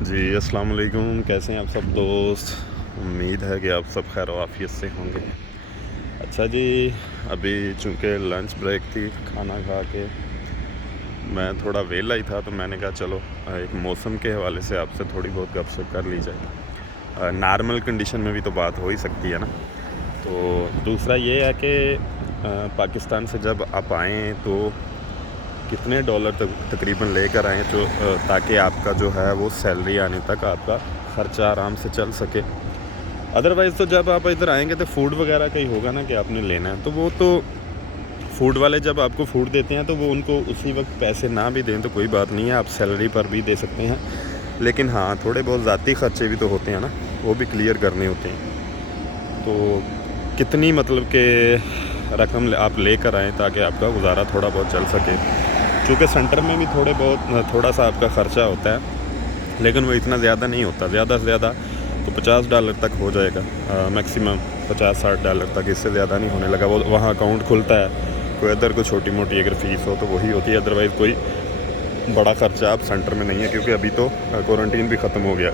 جی السلام علیکم، کیسے ہیں آپ سب دوست؟ امید ہے کہ آپ سب خیر و عافیت سے ہوں گے۔ اچھا جی، ابھی چونکہ لنچ بریک تھی، کھانا کھا کے میں تھوڑا ویلا ہی تھا، تو میں نے کہا چلو ایک موسم کے حوالے سے آپ سے تھوڑی بہت گپ شپ کر لی جائے۔ نارمل کنڈیشن میں بھی تو بات ہو ہی سکتی ہے نا۔ تو دوسرا یہ ہے کہ پاکستان سے جب آپ آئیں تو کتنے ڈالر تقریباً لے کر آئیں جو تاکہ آپ کا جو ہے وہ سیلری آنے تک آپ کا خرچہ آرام سے چل سکے۔ ادروائز تو جب آپ ادھر آئیں گے تو فوڈ وغیرہ کا ہی ہوگا نا کہ آپ نے لینا ہے، تو وہ تو فوڈ والے جب آپ کو فوڈ دیتے ہیں تو وہ ان کو اسی وقت پیسے نہ بھی دیں تو کوئی بات نہیں ہے، آپ سیلری پر بھی دے سکتے ہیں۔ لیکن ہاں، تھوڑے بہت ذاتی خرچے بھی تو ہوتے ہیں نا، وہ بھی کلیئر کرنے ہوتے ہیں۔ تو کتنی مطلب کہ رقم آپ لے کر آئیں تاکہ آپ کا گزارا تھوڑا بہت چل سکے، چونکہ سینٹر میں بھی تھوڑا سا آپ کا خرچہ ہوتا ہے، لیکن وہ اتنا زیادہ نہیں ہوتا، زیادہ سے زیادہ تو $50 تک ہو جائے گا، میکسیمم $50-60 تک، اس سے زیادہ نہیں ہونے لگا۔ وہ وہاں اکاؤنٹ کھلتا ہے، کوئی ادھر کوئی چھوٹی موٹی اگر فیس ہو تو وہی ہوتی ہے، ادروائز کوئی بڑا خرچہ آپ سینٹر میں نہیں ہے، کیونکہ ابھی تو کوارنٹین بھی ختم ہو گیا۔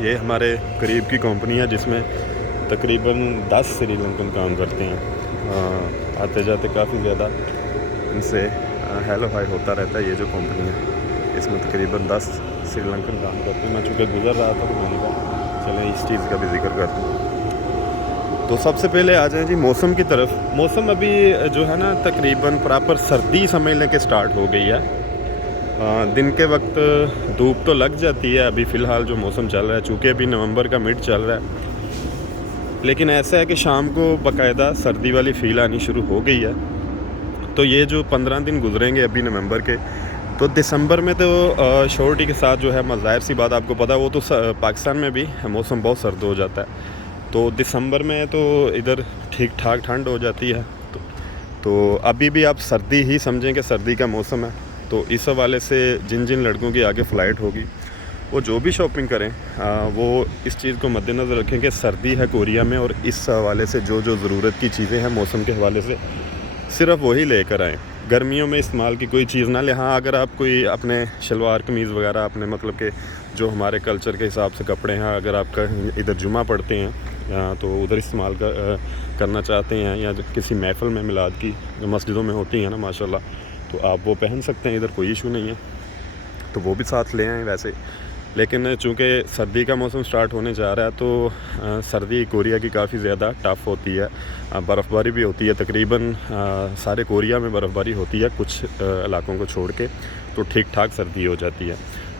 یہ ہمارے قریب کی کمپنی ہے جس میں تقریباً 10 سری لنکن کام کرتے ہیں، آتے جاتے کافی زیادہ ان سے ہیلو ہائی ہوتا رہتا ہے۔ یہ جو کمپنی ہے اس میں تقریباً 10 سری لنکن کام کرتے ہیں۔ میں چونکہ گزر رہا تھا تو میں نے کہا چلیں اس چیز کا بھی ذکر کر دوں۔ تو سب سے پہلے آ جائیں جی موسم کی طرف۔ موسم ابھی جو ہے نا تقریباً پراپر سردی سمجھ لیں کہ سٹارٹ ہو گئی ہے۔ دن کے وقت دھوپ تو لگ جاتی ہے، ابھی فی الحال جو موسم چل رہا ہے، چونکہ ابھی نومبر کا مڈ چل رہا ہے، لیکن ایسا ہے کہ شام کو باقاعدہ سردی والی فیل آنی شروع ہو گئی ہے۔ تو یہ جو 15 دن گزریں گے ابھی نومبر کے، تو دسمبر میں تو شورٹی کے ساتھ جو ہے ظاہر سی بات آپ کو پتہ، وہ تو پاکستان میں بھی موسم بہت سرد ہو جاتا ہے، تو دسمبر میں تو ادھر ٹھیک ٹھاک ٹھنڈ ہو جاتی ہے۔ تو ابھی بھی آپ سردی ہی سمجھیں کہ سردی کا موسم ہے، تو اس حوالے سے جن لڑکوں کی آگے فلائٹ ہوگی وہ جو بھی شاپنگ کریں وہ اس چیز کو مد نظر رکھیں کہ سردی ہے کوریا میں، اور اس حوالے سے جو ضرورت کی چیزیں ہیں موسم کے حوالے سے صرف وہی لے کر آئیں۔ گرمیوں میں استعمال کی کوئی چیز نہ لیں۔ ہاں، اگر آپ کوئی اپنے شلوار قمیض وغیرہ اپنے مطلب کہ جو ہمارے کلچر کے حساب سے کپڑے ہیں، اگر آپ کا ادھر جمعہ پڑھتے ہیں تو ادھر استعمال کرنا چاہتے ہیں، یا کسی محفل میں میلاد کی جو مسجدوں میں ہوتی ہیں نا ماشاءاللہ، تو آپ وہ پہن سکتے ہیں، ادھر کوئی ایشو نہیں ہے، تو وہ بھی ساتھ لے آئیں ویسے۔ لیکن چونکہ سردی کا موسم سٹارٹ ہونے جا رہا ہے تو سردی کوریا کی کافی زیادہ ٹف ہوتی ہے، برف باری بھی ہوتی ہے، تقریباً سارے کوریا میں برف باری ہوتی ہے، کچھ علاقوں کو چھوڑ کے، تو ٹھیک ٹھاک سردی ہو جاتی ہے۔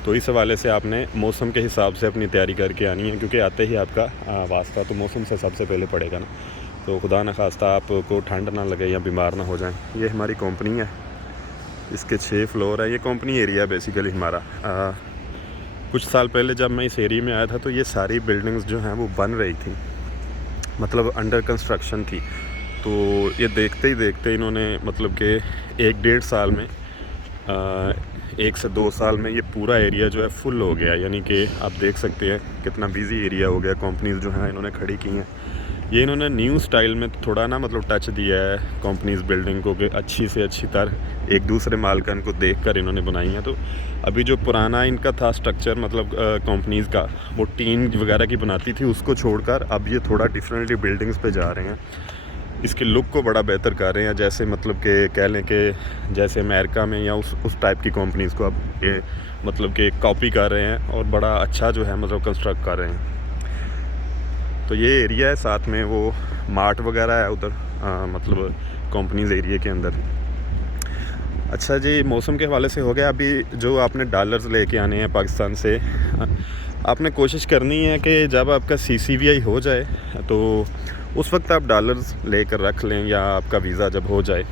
تو اس حوالے سے آپ نے موسم کے حساب سے اپنی تیاری کر کے آنی ہے، کیونکہ آتے ہی آپ کا واسطہ تو موسم سے سب سے پہلے پڑے گا نا، تو خدا نخواستہ آپ کو ٹھنڈ نہ لگے یا بیمار نہ ہو جائیں۔ یہ ہماری کمپنی ہے، اس کے 6 فلور ہے، یہ کمپنی ایریا بیسیکلی ہمارا۔ کچھ سال پہلے جب میں اس ایریے میں آیا تھا تو یہ ساری بلڈنگز جو ہیں وہ بن رہی تھیں، مطلب انڈر کنسٹرکشن تھی، تو یہ دیکھتے ہی دیکھتے انہوں نے مطلب کہ 1-1.5 سال میں 1 سے 2 سال میں یہ پورا ایریا جو ہے فل ہو گیا، یعنی کہ آپ دیکھ سکتے ہیں کتنا بیزی ایریا ہو گیا۔ کمپنیز جو ہیں انہوں نے کھڑی کی ہیں، یہ انہوں نے نیو سٹائل میں تھوڑا نا مطلب ٹچ دیا ہے کمپنیز بلڈنگ کو، کہ اچھی سے اچھی تر ایک دوسرے مالکان کو دیکھ کر انہوں نے بنائی ہیں۔ تو ابھی جو پرانا ان کا تھا سٹرکچر مطلب کمپنیز کا، وہ ٹین وغیرہ کی بناتی تھی، اس کو چھوڑ کر اب یہ تھوڑا ڈیفرنٹلی بلڈنگز پہ جا رہے ہیں، اس کے لک کو بڑا بہتر کر رہے ہیں، جیسے مطلب کہ کہہ لیں کہ جیسے امریکہ میں یا اس ٹائپ کی کمپنیز کو اب یہ مطلب کہ کاپی کر رہے ہیں، اور بڑا اچھا جو ہے مطلب کنسٹرکٹ کر رہے ہیں۔ تو یہ ایریا ہے، ساتھ میں وہ مارٹ وغیرہ ہے ادھر مطلب کمپنیز ایریے کے اندر۔ اچھا جی، موسم کے حوالے سے ہو گیا۔ ابھی جو آپ نے ڈالرز لے کے آنے ہیں پاکستان سے، آپ نے کوشش کرنی ہے کہ جب آپ کا CCVI ہو جائے تو اس وقت آپ ڈالرز لے کر رکھ لیں، یا آپ کا ویزا جب ہو جائے۔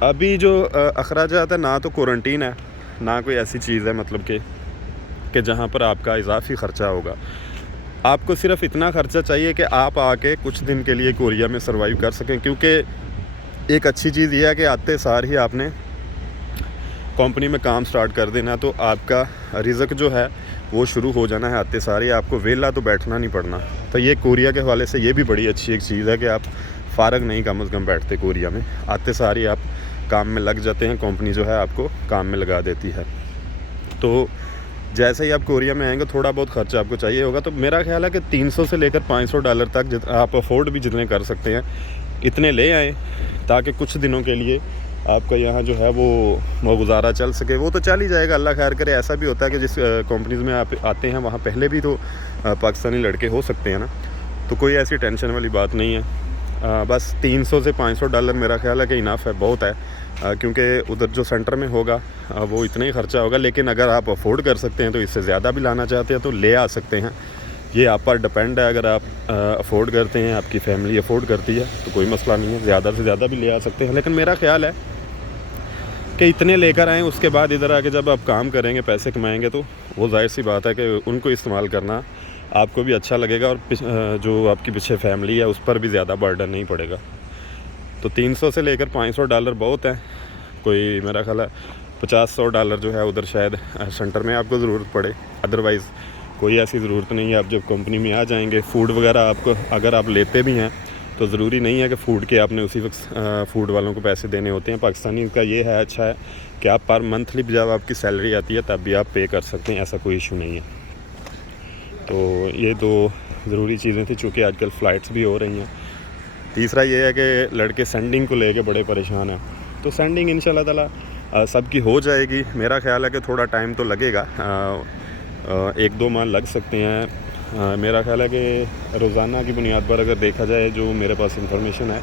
ابھی جو اخراجات ہے، نہ تو کوارنٹین ہے، نہ کوئی ایسی چیز ہے مطلب کہ جہاں پر آپ کا اضافی خرچہ ہوگا۔ آپ کو صرف اتنا خرچہ چاہیے کہ آپ آ کے کچھ دن کے لیے کوریا میں سروائیو کر سکیں، کیونکہ ایک اچھی چیز یہ ہے کہ آتے سار ہی آپ نے کمپنی میں کام سٹارٹ کر دینا، تو آپ کا رزق جو ہے وہ شروع ہو جانا ہے آتے سارے، آپ کو ویلا تو بیٹھنا نہیں پڑنا۔ تو یہ کوریا کے حوالے سے یہ بھی بڑی اچھی ایک چیز ہے کہ آپ فارغ نہیں کم از کم بیٹھتے کوریا میں، آتے سارے آپ کام میں لگ جاتے ہیں، کمپنی جو ہے آپ کو کام میں لگا دیتی ہے۔ تو جیسے ہی آپ کوریا میں آئیں گے تھوڑا بہت خرچہ آپ کو چاہیے ہوگا، تو میرا خیال ہے کہ $300 سے لے کر $500 تک آپ افورڈ بھی جتنے کر سکتے ہیں اتنے لے آئیں، تاکہ کچھ دنوں کے لیے آپ کا یہاں جو ہے وہ گزارا چل سکے۔ وہ تو چل ہی جائے گا، اللہ خیر کرے۔ ایسا بھی ہوتا ہے کہ جس کمپنیز میں آپ آتے ہیں وہاں پہلے بھی تو پاکستانی لڑکے ہو سکتے ہیں نا، تو کوئی ایسی ٹینشن والی بات نہیں ہے۔ بس $300 سے $500 میرا خیال ہے کہ انف ہے، بہت ہے، کیونکہ ادھر جو سینٹر میں ہوگا وہ اتنا ہی خرچہ ہوگا، لیکن اگر آپ افورڈ کر سکتے ہیں تو اس سے زیادہ بھی لانا چاہتے ہیں تو لے آ سکتے ہیں۔ یہ آپ پر ڈپینڈ ہے، اگر آپ افورڈ کرتے ہیں، آپ کی فیملی افورڈ کرتی ہے تو کوئی مسئلہ نہیں ہے، زیادہ سے زیادہ بھی لے آ سکتے ہیں، لیکن میرا خیال ہے کہ اتنے لے کر آئیں، اس کے بعد ادھر آ کے جب آپ کام کریں گے، پیسے کمائیں گے، تو وہ ظاہر سی بات ہے کہ ان کو استعمال کرنا آپ کو بھی اچھا لگے گا، اور جو آپ کی پیچھے فیملی ہے اس پر بھی زیادہ برڈن نہیں پڑے گا۔ تو $300 سے لے کر $500 بہت ہے، کوئی میرا خیال ہے $50-100 جو ہے ادھر شاید سینٹر میں آپ کو ضرورت پڑے، ادروائز کوئی ایسی ضرورت نہیں ہے۔ آپ جب کمپنی میں آ جائیں گے، فوڈ وغیرہ آپ کو اگر آپ لیتے بھی ہیں تو ضروری نہیں ہے کہ فوڈ کے آپ نے اسی وقت فوڈ والوں کو پیسے دینے ہوتے ہیں۔ پاکستانی کا یہ ہے اچھا ہے کہ آپ پر منتھلی جب آپ کی سیلری آتی ہے تب بھی آپ پے کر سکتے ہیں، ایسا کوئی ایشو نہیں ہے۔ تو یہ دو ضروری چیزیں تھیں، چونکہ آج کل فلائٹس بھی ہو رہی ہیں۔ تیسرا یہ ہے کہ لڑکے سینڈنگ کو لے کے بڑے پریشان ہیں، تو سینڈنگ انشاءاللہ تعالیٰ سب کی ہو جائے گی۔ میرا خیال ہے کہ تھوڑا ٹائم تو لگے گا، 1-2 ماہ لگ سکتے ہیں۔ میرا خیال ہے کہ روزانہ کی بنیاد پر اگر دیکھا جائے، جو میرے پاس انفارمیشن ہے،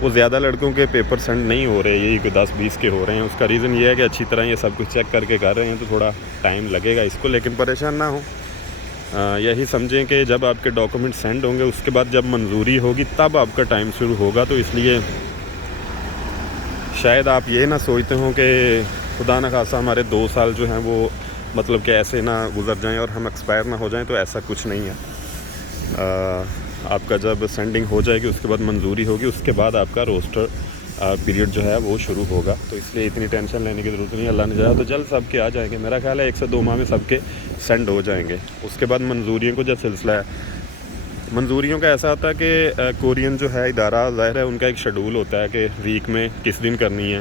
وہ زیادہ لڑکوں کے پیپر سینڈ نہیں ہو رہے، یہی کوئی 10-20 کے ہو رہے ہیں۔ اس کا ریزن یہ ہے کہ اچھی طرح یہ سب کچھ چیک کر کے کر رہے ہیں، تو تھوڑا ٹائم لگے گا اس کو، لیکن پریشان نہ ہوں۔ یہی سمجھیں کہ جب آپ کے ڈاکومنٹ سینڈ ہوں گے، اس کے بعد جب منظوری ہوگی تب آپ کا ٹائم شروع ہوگا، تو اس لیے شاید آپ یہ نہ سوچتے ہوں کہ خدا نہ خواستہ ہمارے 2 سال جو ہیں وہ مطلب کہ ایسے نہ گزر جائیں اور ہم ایکسپائر نہ ہو جائیں، تو ایسا کچھ نہیں ہے۔ آپ کا جب سینڈنگ ہو جائے گی، اس کے بعد منظوری ہوگی، اس کے بعد آپ کا روسٹر پیریڈ جو ہے وہ شروع ہوگا، تو اس لیے اتنی ٹینشن لینے کی ضرورت نہیں ہے۔ اللہ نے چاہا تو جلد سب کے آ جائیں گے، میرا خیال ہے 1 سے 2 ماہ میں سب کے سینڈ ہو جائیں گے۔ اس کے بعد منظوریوں کو جو سلسلہ ہے، منظوریوں کا ایسا ہوتا ہے کہ کورین جو ہے ادارہ، ظاہر ہے ان کا ایک شیڈول ہوتا ہے کہ ویک میں کس دن کرنی ہے،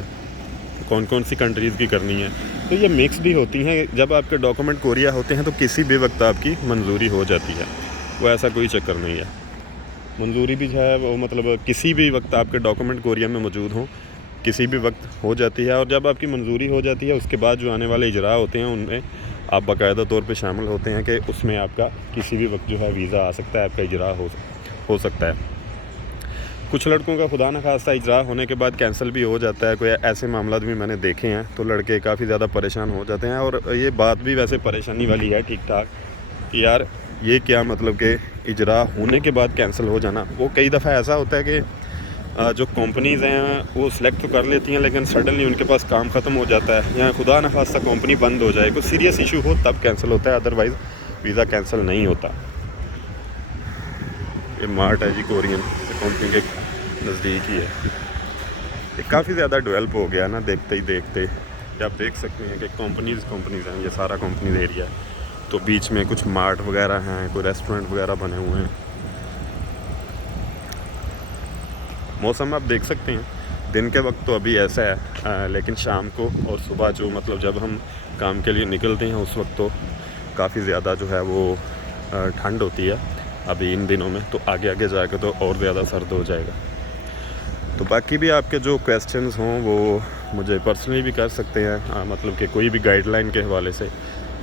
کون کون سی کنٹریز کی کرنی ہے، تو یہ مکس بھی ہوتی ہیں۔ جب آپ کے ڈاکومنٹ کوریا ہوتے ہیں تو کسی بھی وقت آپ کی منظوری ہو جاتی ہے، وہ ایسا کوئی چکر نہیں ہے۔ منظوری بھی جو ہے وہ مطلب کسی بھی وقت آپ کے ڈاکومنٹ کوریا میں موجود ہوں، کسی بھی وقت ہو جاتی ہے، اور جب آپ کی منظوری ہو جاتی ہے اس کے بعد جو آنے والے اجراء ہوتے ہیں ان میں آپ باقاعدہ طور پہ شامل ہوتے ہیں کہ اس میں آپ کا کسی بھی وقت جو ہے ویزا آ سکتا ہے، آپ کا اجراء ہو سکتا ہے۔ کچھ لڑکوں کا خدا نہ خواستہ اجراء ہونے کے بعد کینسل بھی ہو جاتا ہے، کوئی ایسے معاملات بھی میں نے دیکھے ہیں، تو لڑکے کافی زیادہ پریشان ہو جاتے ہیں۔ اور یہ بات بھی ویسے پریشانی والی ہے ٹھیک ٹھاک کہ یار یہ کیا مطلب کہ اجراء ہونے کے بعد کینسل ہو جانا۔ وہ کئی دفعہ ایسا ہوتا ہے کہ جو کمپنیز ہیں وہ سلیکٹ تو کر لیتی ہیں، لیکن سڈنلی ان کے پاس کام ختم ہو جاتا ہے، یا خدا نہ خواستہ کمپنی بند ہو جائے، کوئی سیریس ایشو ہو تب کینسل ہوتا ہے، ادروائز ویزا کینسل نہیں ہوتا۔ یہ مارٹ ہے جی کورین کمپنی کے نزدیک ہی ہے، یہ کافی زیادہ ڈیولپ ہو گیا نا دیکھتے ہی دیکھتے۔ یہ آپ دیکھ سکتے ہیں کہ کمپنیز ہیں، یہ سارا کمپنیز ایریا ہے، تو بیچ میں کچھ مارٹ وغیرہ ہیں، کوئی ریسٹورنٹ وغیرہ بنے ہوئے ہیں۔ موسم آپ دیکھ سکتے ہیں، دن کے وقت تو ابھی ایسا ہے، لیکن شام کو اور صبح جو مطلب جب ہم کام کے لیے نکلتے ہیں اس وقت تو کافی زیادہ جو ہے وہ ٹھنڈ ہوتی ہے ابھی ان دنوں میں، تو آگے آگے جا کے تو اور زیادہ سرد ہو جائے گا۔ تو باقی بھی آپ کے جو کویسچنز ہوں وہ مجھے پرسنلی بھی کر سکتے ہیں، مطلب کہ کوئی بھی گائیڈ لائن کے حوالے سے،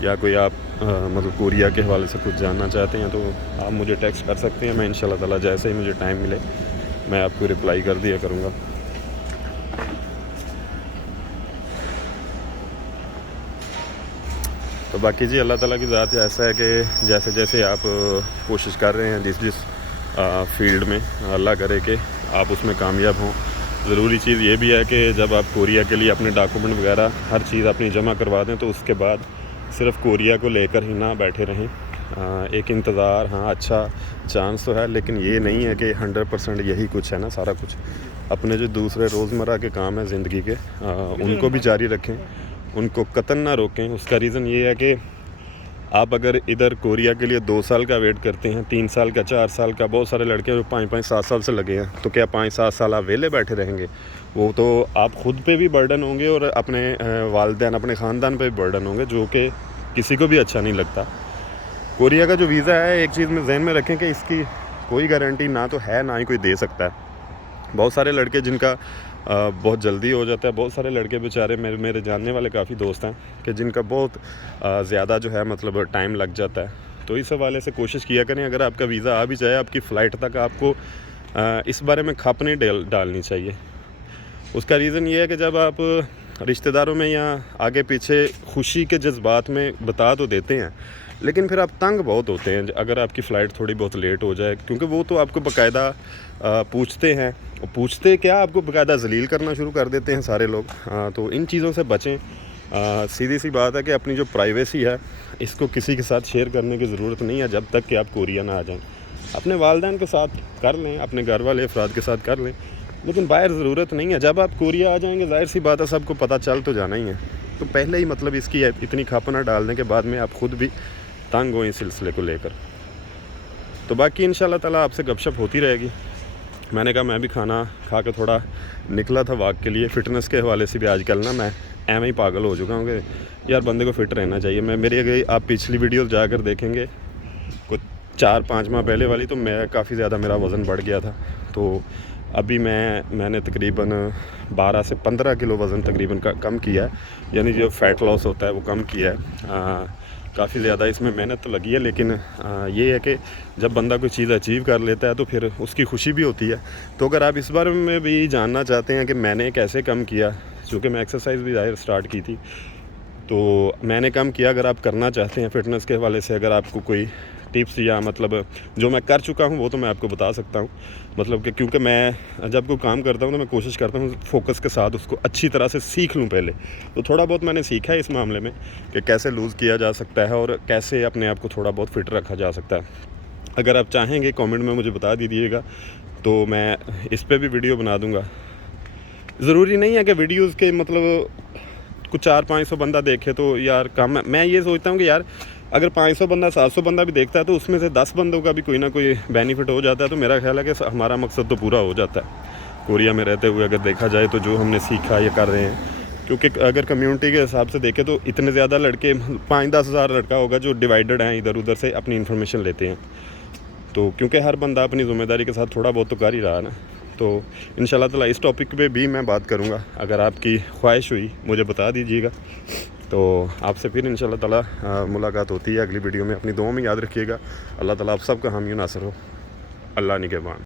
یا کوئی آپ مطلب کوریا کے حوالے سے کچھ جاننا چاہتے ہیں تو آپ مجھے ٹیکسٹ کر سکتے ہیں۔ میں انشاءاللہ تعالیٰ جیسے ہی مجھے ٹائم ملے میں آپ کو رپلائی کر دیا کروں گا۔ تو باقی جی اللہ تعالیٰ کی ذات ایسا ہے کہ جیسے جیسے آپ کوشش کر رہے ہیں جس فیلڈ میں، اللہ کرے کہ آپ اس میں کامیاب ہوں۔ ضروری چیز یہ بھی ہے کہ جب آپ کوریا کے لیے اپنے ڈاکومنٹ وغیرہ ہر چیز اپنی جمع کروا دیں تو اس کے بعد صرف کوریا کو لے کر ہی نہ بیٹھے رہیں۔ ایک انتظار، ہاں اچھا چانس تو ہے، لیکن یہ نہیں ہے کہ 100% یہی کچھ ہے نا سارا کچھ۔ اپنے جو دوسرے روزمرہ کے کام ہیں زندگی کے، ان کو بھی جاری رکھیں، ان کو قطعاً نہ روکیں۔ اس کا ریزن یہ ہے کہ آپ اگر ادھر کوریا کے لیے 2 سال کا ویٹ کرتے ہیں، 3 سال کا، 4 سال کا، بہت سارے لڑکے جو 5-7 سال سے لگے ہیں، تو کیا 5-7 سال آپ ویلے بیٹھے رہیں گے؟ وہ تو آپ خود پہ بھی برڈن ہوں گے اور اپنے والدین، اپنے خاندان پہ بھی برڈن ہوں گے، جو کہ کسی کو بھی اچھا نہیں لگتا. کوریا کا جو ویزا ہے ایک چیز میں ذہن میں رکھیں کہ اس کی کوئی گارنٹی نہ تو ہے نہ ہی کوئی دے سکتا ہے. بہت سارے لڑکے جن کا بہت جلدی ہو جاتا ہے, بہت سارے لڑکے بیچارے میرے جاننے والے کافی دوست ہیں کہ جن کا بہت زیادہ جو ہے مطلب ٹائم لگ جاتا ہے. تو اس حوالے سے کوشش کیا کریں اگر آپ کا ویزا آ بھی جائے آپ کی فلائٹ تک, آپ کو اس بارے میں کھپ نہیں ڈالنی چاہیے. اس کا ریزن یہ ہے کہ جب آپ رشتہ داروں میں یا آگے پیچھے خوشی کے جذبات میں بتا تو دیتے ہیں, لیکن پھر آپ تنگ بہت ہوتے ہیں اگر آپ کی فلائٹ تھوڑی بہت لیٹ ہو جائے, کیونکہ وہ تو آپ کو باقاعدہ پوچھتے ہیں, پوچھتے کیا آپ کو باقاعدہ ذلیل کرنا شروع کر دیتے ہیں سارے لوگ. تو ان چیزوں سے بچیں. سیدھی سی بات ہے کہ اپنی جو پرائیویسی ہے اس کو کسی کے ساتھ شیئر کرنے کی ضرورت نہیں ہے جب تک کہ آپ کوریا نہ آ جائیں. اپنے والدین کے ساتھ کر لیں, اپنے گھر والے افراد کے ساتھ کر لیں, لیکن باہر ضرورت نہیں ہے. جب آپ کوریا آ جائیں گے ظاہر سی بات ہے سب کو پتہ چل تو جانا ہی ہے, تو پہلے ہی مطلب اس کی اتنی کھپ نہ ڈالنے کے بعد میں آپ خود بھی تنگ ہوں اس سلسلے کو لے کر. تو باقی انشاءاللہ تعالیٰ آپ سے گپ شپ ہوتی رہے گی. میں نے کہا میں بھی کھانا کھا کے تھوڑا نکلا تھا واک کے لیے. فٹنس کے حوالے سے بھی آج کل نا میں ایم ہی پاگل ہو چکا ہوں کہ یار بندے کو فٹ رہنا چاہیے. میری اگر آپ پچھلی ویڈیو جا کر دیکھیں گے کچھ 4-5 ماہ پہلے والی, تو میں کافی زیادہ میرا وزن بڑھ گیا تھا. تو ابھی میں نے تقریباً 12 سے 15 کلو وزن تقریباً کم کیا ہے, یعنی جو فیٹ لاس ہوتا ہے وہ کم کیا ہے. کافی زیادہ اس میں محنت تو لگی ہے, لیکن یہ ہے کہ جب بندہ کوئی چیز اچیو کر لیتا ہے تو پھر اس کی خوشی بھی ہوتی ہے. تو اگر آپ اس بارے میں بھی جاننا چاہتے ہیں کہ میں نے کیسے کم کیا, چونکہ میں ایکسرسائز بھی ظاہر سٹارٹ کی تھی, تو میں نے کم کیا. اگر آپ کرنا چاہتے ہیں فٹنس کے حوالے سے, اگر آپ کو کوئی ٹپس یا مطلب جو میں کر چکا ہوں وہ تو میں آپ کو بتا سکتا ہوں. مطلب کہ کیونکہ میں جب کوئی کام کرتا ہوں تو میں کوشش کرتا ہوں فوکس کے ساتھ اس کو اچھی طرح سے سیکھ لوں پہلے. تو تھوڑا بہت میں نے سیکھا ہے اس معاملے میں کہ کیسے لوز کیا جا سکتا ہے اور کیسے اپنے آپ کو تھوڑا بہت فٹ رکھا جا سکتا ہے. اگر آپ چاہیں گے کامنٹ میں مجھے بتا دیجیے گا, تو میں اس پہ بھی ویڈیو بنا دوں گا. ضروری نہیں ہے کہ ویڈیوز کے مطلب کچھ 400-500 بندہ دیکھے تو یار کم ہے. میں یہ سوچتا ہوں کہ یار اگر 500 بندہ 700 بندہ بھی دیکھتا ہے تو اس میں سے 10 بندوں کا بھی کوئی نہ کوئی بینیفٹ ہو جاتا ہے. تو میرا خیال ہے کہ ہمارا مقصد تو پورا ہو جاتا ہے. کوریا میں رہتے ہوئے اگر دیکھا جائے تو جو ہم نے سیکھا یہ کر رہے ہیں, کیونکہ اگر کمیونٹی کے حساب سے دیکھیں تو اتنے زیادہ لڑکے 5-10 ہزار لڑکا ہوگا جو ڈیوائیڈڈ ہیں, ادھر ادھر سے اپنی انفارمیشن لیتے ہیں. تو کیونکہ ہر بندہ اپنی ذمہ داری کے ساتھ تھوڑا بہت تو کر ہی رہا نا. تو انشاءاللہ تعالیٰ اس ٹاپک پہ بھی میں بات کروں گا. اگر آپ کی خواہش ہوئی مجھے بتا دیجیے گا, تو آپ سے پھر انشاءاللہ تعالیٰ ملاقات ہوتی ہے اگلی ویڈیو میں. اپنی دعاؤں میں یاد رکھیے گا. اللہ تعالیٰ آپ سب کا حامی و ناصر ہو. اللہ نگہبان.